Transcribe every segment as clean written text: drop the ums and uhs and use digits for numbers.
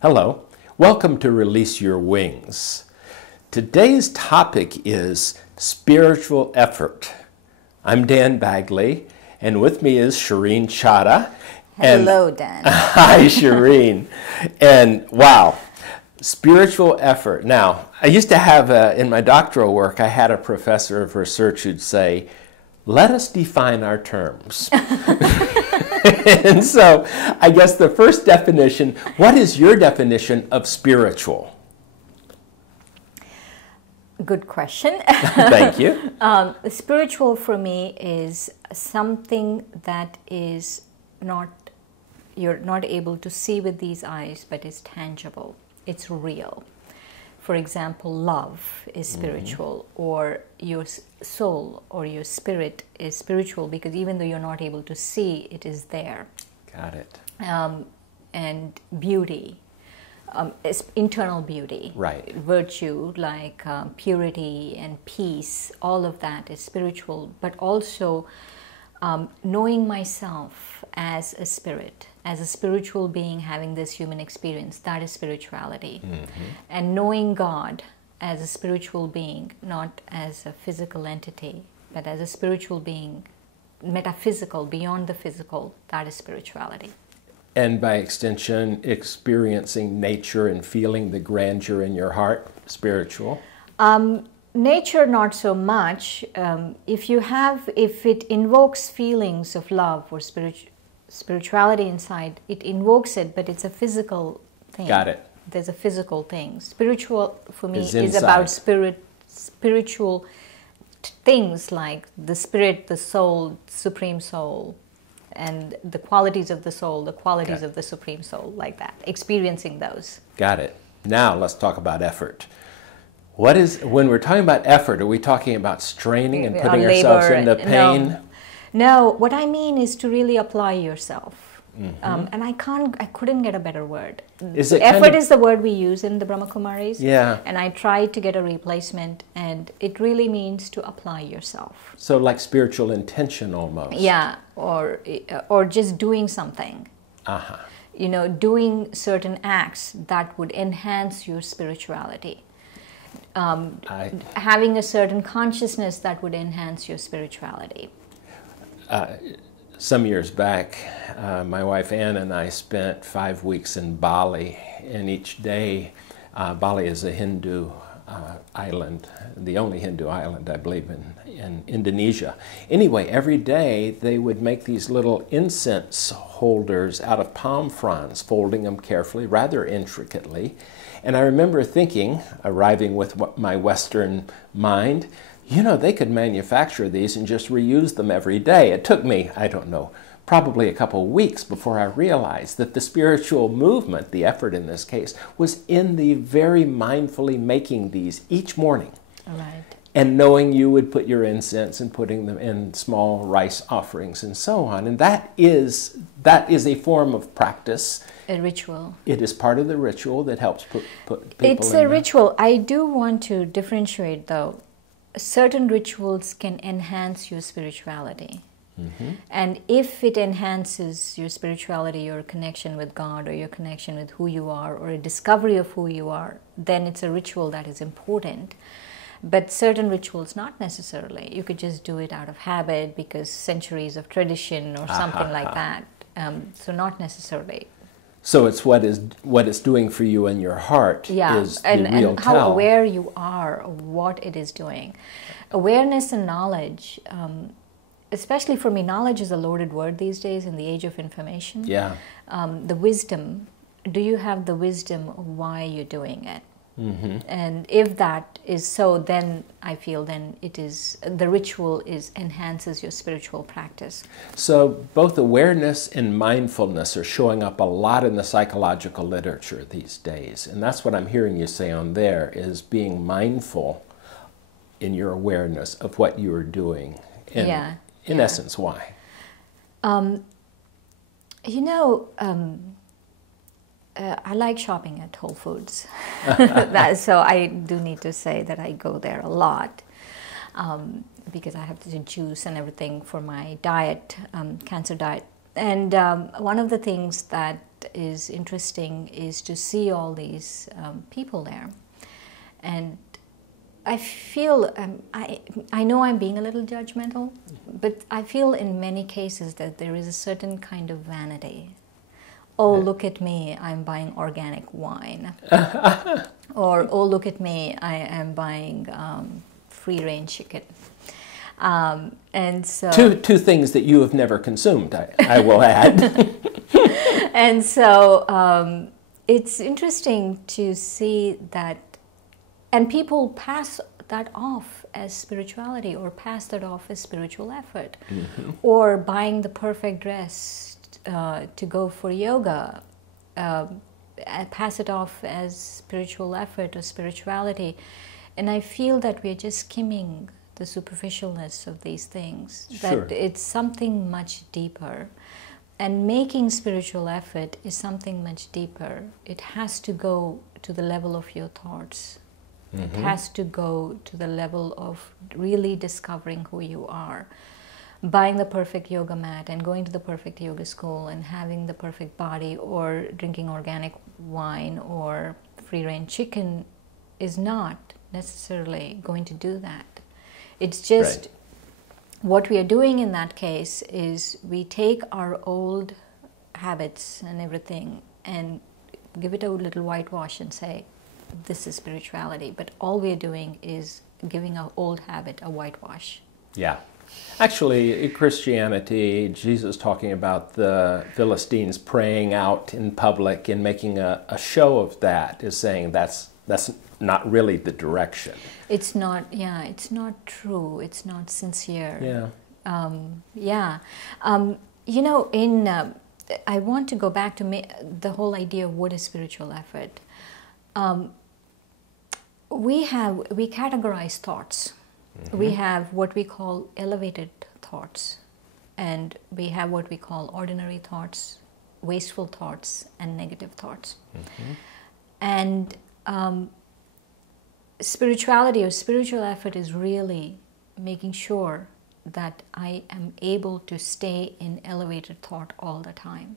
Hello, welcome to Release Your Wings. Today's topic is spiritual effort. I'm Dan Bagley, and with me is Shireen Chadha. Hello, Dan. Hi, Shireen. And wow, spiritual effort. Now, I used to have, in my doctoral work, I had a professor of research who'd say, let us define our terms. And so I guess the first definition, what is your definition of spiritual? Good question. Thank you. Spiritual for me is something that is you're not able to see with these eyes, but is tangible. It's real. For example, love is spiritual, or your soul or your spirit is spiritual because even though you're not able to see, it is there. Got it. And beauty, internal beauty, right? Virtue like purity and peace, all of that is spiritual, but also knowing myself as a spirit, as a spiritual being having this human experience, that is spirituality. And knowing God as a spiritual being, not as a physical entity, but as a spiritual being, metaphysical, beyond the physical, that is spirituality. And by extension, experiencing nature and feeling the grandeur in your heart, spiritual? Nature, not so much. If it invokes feelings of love or spirituality inside, it invokes it, but it's a physical thing. Got it. There's a physical thing. Spiritual, for me, is about spiritual things like the spirit, the soul, supreme soul, and the qualities of the soul, the qualities of the supreme soul, like that. Experiencing those. Got it. Now let's talk about effort. When we're talking about effort, are we talking about straining and putting ourselves into pain? No, what I mean is to really apply yourself. And I couldn't get a better word. Effort is the word we use in the Brahma Kumaris. Yeah. And I tried to get a replacement, and it really means to apply yourself. So like spiritual intention almost. Yeah, or just doing something. You know, doing certain acts that would enhance your spirituality. Having a certain consciousness that would enhance your spirituality. Some years back, my wife Ann and I spent 5 weeks in Bali, and each day, Bali is a Hindu island, the only Hindu island, I believe, in Indonesia. Anyway, every day they would make these little incense holders out of palm fronds, folding them carefully, rather intricately. And I remember thinking, arriving with my Western mind, you know, they could manufacture these and just reuse them every day. It took me, I don't know, probably a couple of weeks before I realized that the spiritual movement, the effort in this case, was in the very mindfully making these each morning. Right. And knowing you would put your incense and putting them in small rice offerings and so on. And that is a form of practice. A ritual. It is part of the ritual that helps put people in. It's a ritual. I do want to differentiate, though. Certain rituals can enhance your spirituality. And if it enhances your spirituality, your connection with God, or your connection with who you are, or a discovery of who you are, then it's a ritual that is important. But certain rituals, not necessarily. You could just do it out of habit because centuries of tradition or something like that. So not necessarily. So it's what it's doing for you in your heart is the real and how aware you are of what it is doing. Awareness and knowledge, especially for me, knowledge is a loaded word these days in the age of information. Yeah. The wisdom, do you have the wisdom of why you're doing it? And if that is so, then I feel then the ritual enhances your spiritual practice. So both awareness and mindfulness are showing up a lot in the psychological literature these days. And that's what I'm hearing you say on there, is being mindful in your awareness of what you are doing. And in essence, why? You know, I like shopping at Whole Foods. So I do need to say that I go there a lot because I have to do juice and everything for my diet, cancer diet And one of the things that is interesting is to see all these people there. And I feel, I know I'm being a little judgmental, but I feel in many cases that there is a certain kind of vanity. Oh, look at me, I'm buying organic wine. Or, oh, look at me, I am buying free-range chicken. And so two things that you have never consumed, I will add. And so it's interesting to see that, and people pass that off as spirituality, or pass that off as spiritual effort, or buying the perfect dress to go for yoga, pass it off as spiritual effort or spirituality. And I feel that we're just skimming the superficialness of these things, Sure. that it's something much deeper. And making spiritual effort is something much deeper. It has to go to the level of your thoughts. It has to go to the level of really discovering who you are. Buying the perfect yoga mat and going to the perfect yoga school and having the perfect body, or drinking organic wine or free-range chicken is not necessarily going to do that. It's just Right. what we are doing in that case is we take our old habits and everything and give it a little whitewash and say, this is spirituality. But all we're doing is giving our old habit a whitewash. Yeah. Actually, in Christianity, Jesus talking about the Philistines praying out in public and making a show of that is saying that's not really the direction. It's not, yeah, it's not true. It's not sincere. Yeah. You know, I want to go back to the whole idea of what is spiritual effort. We categorize thoughts. We have what we call elevated thoughts, and we have what we call ordinary thoughts, wasteful thoughts, and negative thoughts. And spirituality or spiritual effort is really making sure that I am able to stay in elevated thought all the time,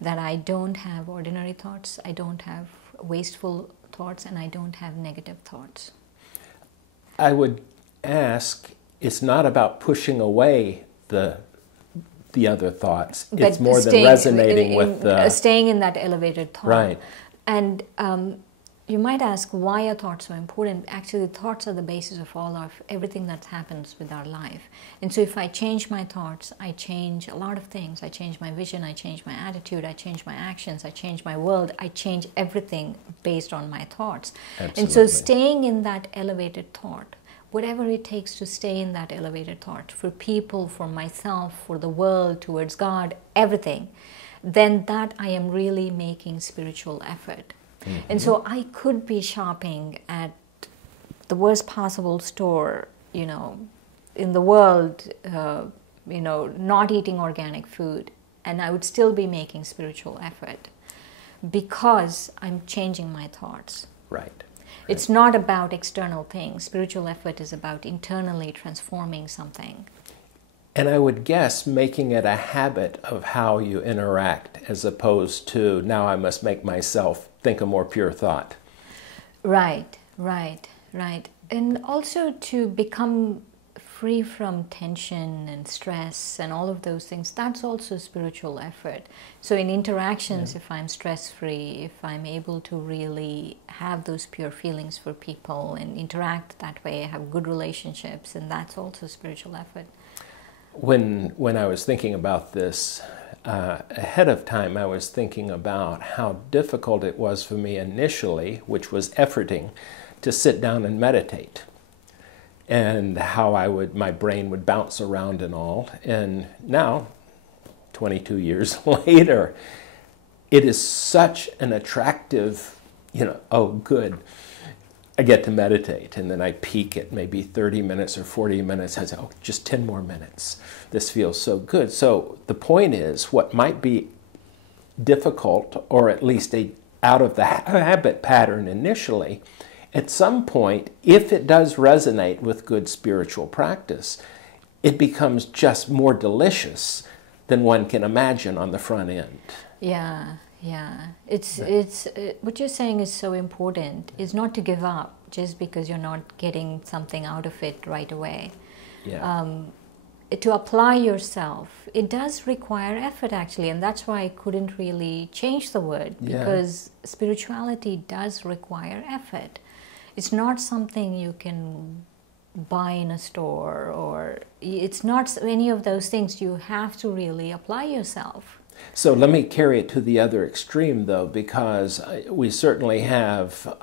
that I don't have ordinary thoughts, I don't have wasteful thoughts, and I don't have negative thoughts. I would ask, it's not about pushing away the other thoughts. It's But more than resonating with the... staying in that elevated thought. Right. And you might ask, why are thoughts so important? Actually, thoughts are the basis of everything that happens with our life. And so if I change my thoughts, I change a lot of things. I change my vision, I change my attitude, I change my actions, I change my world, I change everything based on my thoughts. Absolutely. And so staying in that elevated thought, whatever it takes to stay in that elevated thought, for people, for myself, for the world, towards God, everything, then that I am really making spiritual effort. And so I could be shopping at the worst possible store, you know, in the world, you know, not eating organic food, and I would still be making spiritual effort because I'm changing my thoughts. Right. It's not about external things. Spiritual effort is about internally transforming something. And I would guess making it a habit of how you interact, as opposed to, now I must make myself think a more pure thought. Right. And also to become free from tension and stress and all of those things, that's also spiritual effort. So in interactions, if I'm stress-free, if I'm able to really have those pure feelings for people and interact that way, have good relationships, and that's also spiritual effort. When I was thinking about this ahead of time, I was thinking about how difficult it was for me initially, which was efforting, to sit down and meditate, and how my brain would bounce around and all. And now, 22 years later, it is such an attractive, oh, good, I get to meditate, and then I peak at maybe 30 minutes or 40 minutes. I say, oh, just 10 more minutes. This feels so good. So the point is, what might be difficult, or at least out of the habit pattern initially, at some point, if it does resonate with good spiritual practice, it becomes just more delicious than one can imagine on the front end. Yeah, yeah. What you're saying is so important, is not to give up just because you're not getting something out of it right away. Yeah. To apply yourself, it does require effort actually, and that's why I couldn't really change the word, because spirituality does require effort. It's not something you can buy in a store, or it's not any of those things. You have to really apply yourself. So let me carry it to the other extreme, though, because we certainly have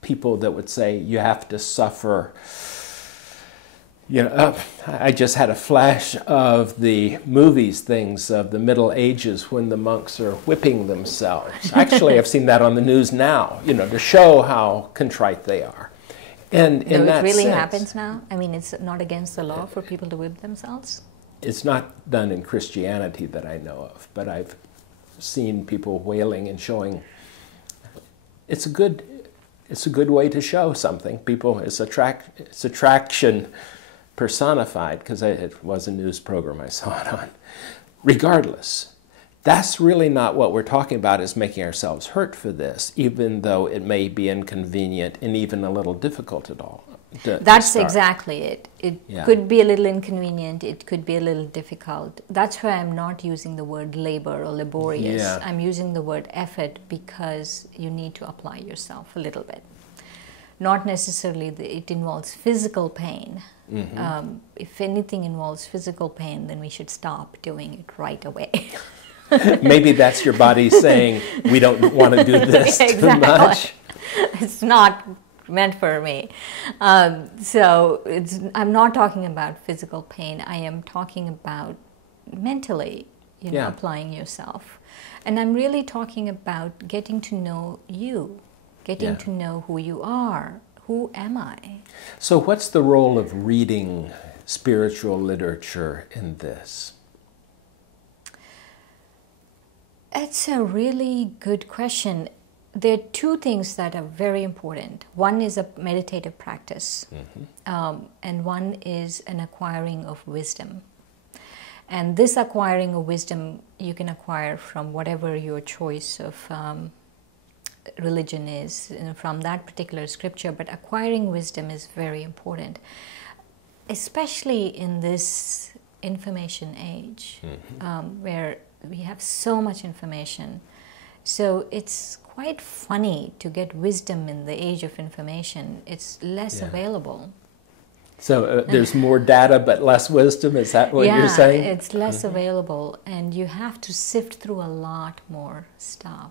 people that would say you have to suffer. You know, I just had a flash of the movies, things of the Middle Ages when the monks are whipping themselves. Actually, I've seen that on the news now, you know, to show how contrite they are. And in that it really sense, happens now? I mean, it's not against the law for people to whip themselves? It's not done in Christianity that I know of, but I've seen people wailing and showing. It's a good way to show something. People, it's attraction personified, because it was a news program I saw it on. Regardless, that's really not what we're talking about, is making ourselves hurt for this, even though it may be inconvenient and even a little difficult at all. That's exactly it. It could be a little inconvenient, it could be a little difficult. That's why I'm not using the word labor or laborious. Yeah. I'm using the word effort, because you need to apply yourself a little bit. Not necessarily it involves physical pain. Mm-hmm. If anything involves physical pain, then we should stop doing it right away. Maybe that's your body saying, we don't want to do this too much. It's not meant for me. I'm not talking about physical pain. I am talking about mentally, applying yourself. And I'm really talking about getting to know you, getting to know who you are. Who am I? So what's the role of reading spiritual literature in this? It's a really good question. There are two things that are very important. One is a meditative practice, and one is an acquiring of wisdom. And this acquiring of wisdom you can acquire from whatever your choice of religion is, from that particular scripture, but acquiring wisdom is very important, especially in this information age, where we have so much information. So it's quite funny to get wisdom in the age of information. It's less available. So there's more data but less wisdom, is that what you're saying? Yeah, it's less available, and you have to sift through a lot more stuff.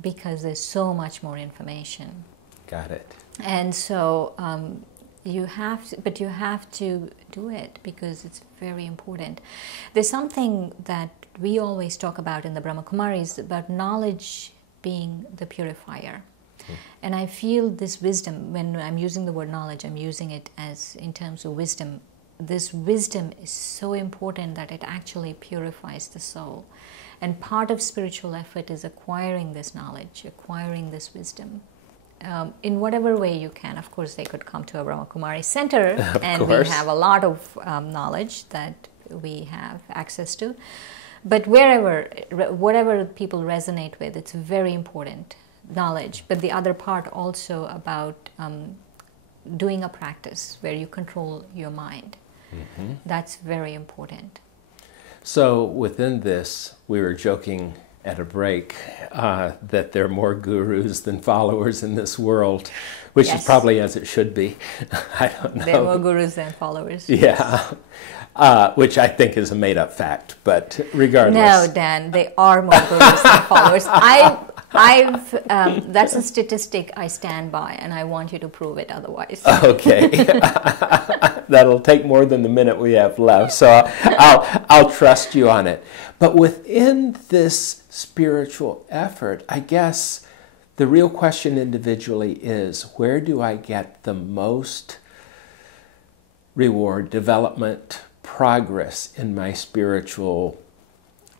Because there's so much more information. Got it. And so you have to do it, because it's very important. There's something that we always talk about in the Brahma Kumaris about knowledge being the purifier. And I feel this wisdom, when I'm using the word knowledge, I'm using it as in terms of wisdom. This wisdom is so important that it actually purifies the soul. And part of spiritual effort is acquiring this knowledge, acquiring this wisdom. In whatever way you can. Of course, they could come to a Brahma Kumari center, and we have a lot of knowledge that we have access to. But whatever people resonate with, it's very important knowledge. But the other part also about doing a practice where you control your mind. That's very important. So within this, we were joking at a break that there are more gurus than followers in this world, which is probably as it should be. I don't know. There are more gurus than followers. Yeah, which I think is a made-up fact, but regardless. No, Dan, they are more gurus than followers. That's a statistic I stand by, and I want you to prove it otherwise. Okay. That'll take more than the minute we have left, so I'll trust you on it. But within this spiritual effort, I guess the real question individually is, where do I get the most reward, development, progress in my spiritual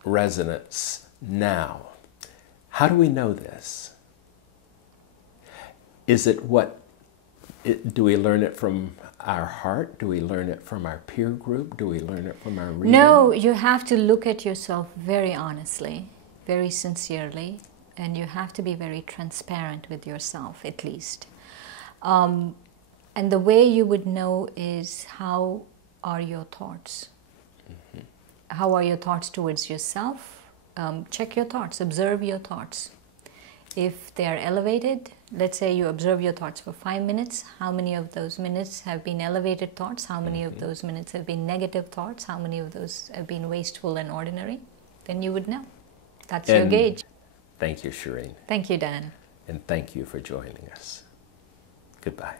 resonance now? How do we know this? Is it do we learn it from our heart? Do we learn it from our peer group? Do we learn it from our reading? No, you have to look at yourself very honestly, very sincerely, and you have to be very transparent with yourself, at least. And the way you would know is, how are your thoughts? Mm-hmm. How are your thoughts towards yourself? Check your thoughts, observe your thoughts. If they are elevated, let's say you observe your thoughts for 5 minutes, how many of those minutes have been elevated thoughts? How many of those minutes have been negative thoughts? How many of those have been wasteful and ordinary? Then you would know. That's your gauge. Thank you, Shireen. Thank you, Dan. And thank you for joining us. Goodbye.